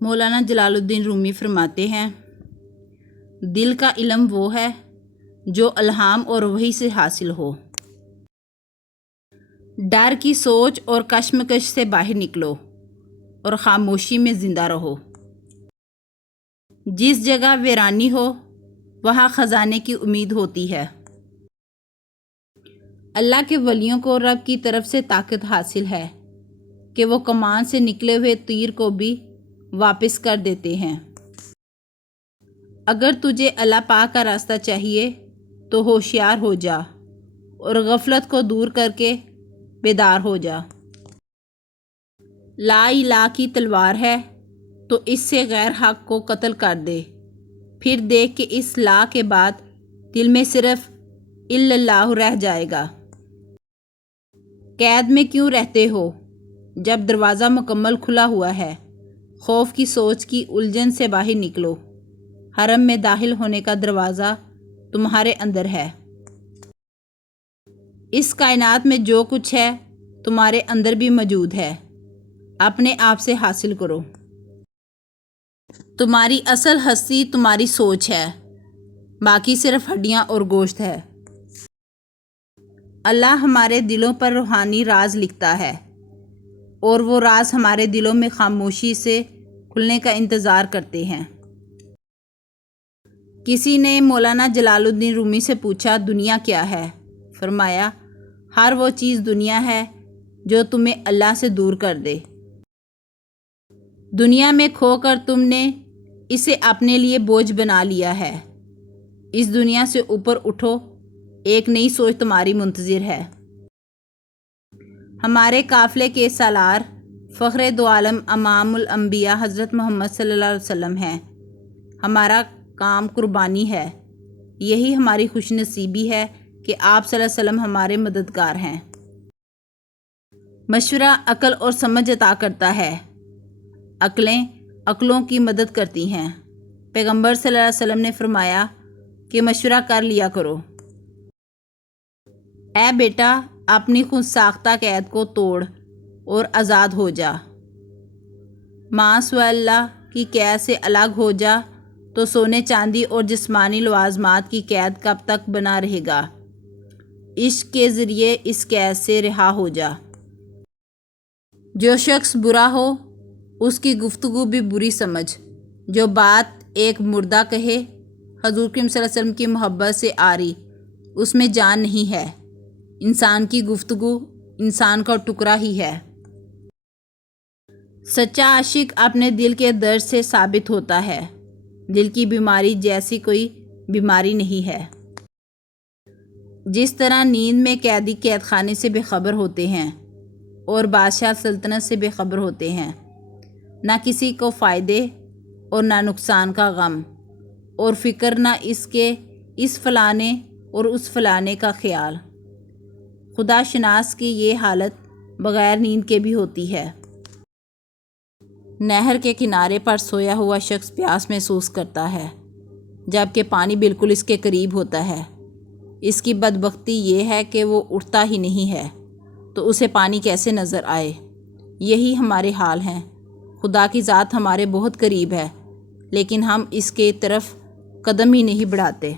مولانا جلال الدین رومی فرماتے ہیں، دل کا علم وہ ہے جو الہام اور وحی سے حاصل ہو۔ ڈر کی سوچ اور کشمکش سے باہر نکلو اور خاموشی میں زندہ رہو۔ جس جگہ ویرانی ہو وہاں خزانے کی امید ہوتی ہے۔ اللہ کے ولیوں کو رب کی طرف سے طاقت حاصل ہے کہ وہ کمان سے نکلے ہوئے تیر کو بھی واپس کر دیتے ہیں۔ اگر تجھے اللہ پاک کا راستہ چاہیے تو ہوشیار ہو جا اور غفلت کو دور کر کے بیدار ہو جا۔ لا الہ کی تلوار ہے تو اس سے غیر حق کو قتل کر دے، پھر دیکھ کہ اس لا کے بعد دل میں صرف الا اللہ رہ جائے گا۔ قید میں کیوں رہتے ہو جب دروازہ مکمل کھلا ہوا ہے؟ خوف کی سوچ کی الجھن سے باہر نکلو۔ حرم میں داخل ہونے کا دروازہ تمہارے اندر ہے۔ اس کائنات میں جو کچھ ہے تمہارے اندر بھی موجود ہے، اپنے آپ سے حاصل کرو۔ تمہاری اصل ہستی تمہاری سوچ ہے، باقی صرف ہڈیاں اور گوشت ہے۔ اللہ ہمارے دلوں پر روحانی راز لکھتا ہے اور وہ راز ہمارے دلوں میں خاموشی سے کھلنے کا انتظار کرتے ہیں۔ کسی نے مولانا جلال الدین رومی سے پوچھا، دنیا کیا ہے؟ فرمایا، ہر وہ چیز دنیا ہے جو تمہیں اللہ سے دور کر دے۔ دنیا میں کھو کر تم نے اسے اپنے لیے بوجھ بنا لیا ہے۔ اس دنیا سے اوپر اٹھو، ایک نئی سوچ تمہاری منتظر ہے۔ ہمارے قافلے کے سالار فخر دو عالم امام الانبیاء حضرت محمد صلی اللہ علیہ وسلم ہیں۔ ہمارا کام قربانی ہے، یہی ہماری خوش نصیبی ہے کہ آپ صلی اللہ علیہ وسلم ہمارے مددگار ہیں۔ مشورہ عقل اور سمجھ عطا کرتا ہے، عقلیں عقلوں کی مدد کرتی ہیں۔ پیغمبر صلی اللہ علیہ وسلم نے فرمایا کہ مشورہ کر لیا کرو۔ اے بیٹا، اپنی خود ساختہ قید کو توڑ اور آزاد ہو جا۔ ماں سوائے اللہ کی قید سے الگ ہو جا تو سونے چاندی اور جسمانی لوازمات کی قید کب تک بنا رہے گا؟ عشق کے ذریعے اس قید سے رہا ہو جا۔ جو شخص برا ہو اس کی گفتگو بھی بری سمجھ، جو بات ایک مردہ کہے، حضور کریم صلی اللہ علیہ وسلم کی محبت سے آری، اس میں جان نہیں ہے۔ انسان کی گفتگو انسان کا ٹکڑا ہی ہے۔ سچا عاشق اپنے دل کے درد سے ثابت ہوتا ہے۔ دل کی بیماری جیسی کوئی بیماری نہیں ہے۔ جس طرح نیند میں قیدی قید خانے سے بے خبر ہوتے ہیں اور بادشاہ سلطنت سے بے خبر ہوتے ہیں، نہ کسی کو فائدے اور نہ نقصان کا غم اور فکر، نہ اس فلانے اور اس فلانے کا خیال۔ خدا شناس کی یہ حالت بغیر نیند کے بھی ہوتی ہے۔ نہر کے کنارے پر سویا ہوا شخص پیاس محسوس کرتا ہے جبکہ پانی بالکل اس کے قریب ہوتا ہے۔ اس کی بدبختی یہ ہے کہ وہ اٹھتا ہی نہیں ہے تو اسے پانی کیسے نظر آئے؟ یہی ہمارے حال ہیں۔ خدا کی ذات ہمارے بہت قریب ہے لیکن ہم اس کے طرف قدم ہی نہیں بڑھاتے۔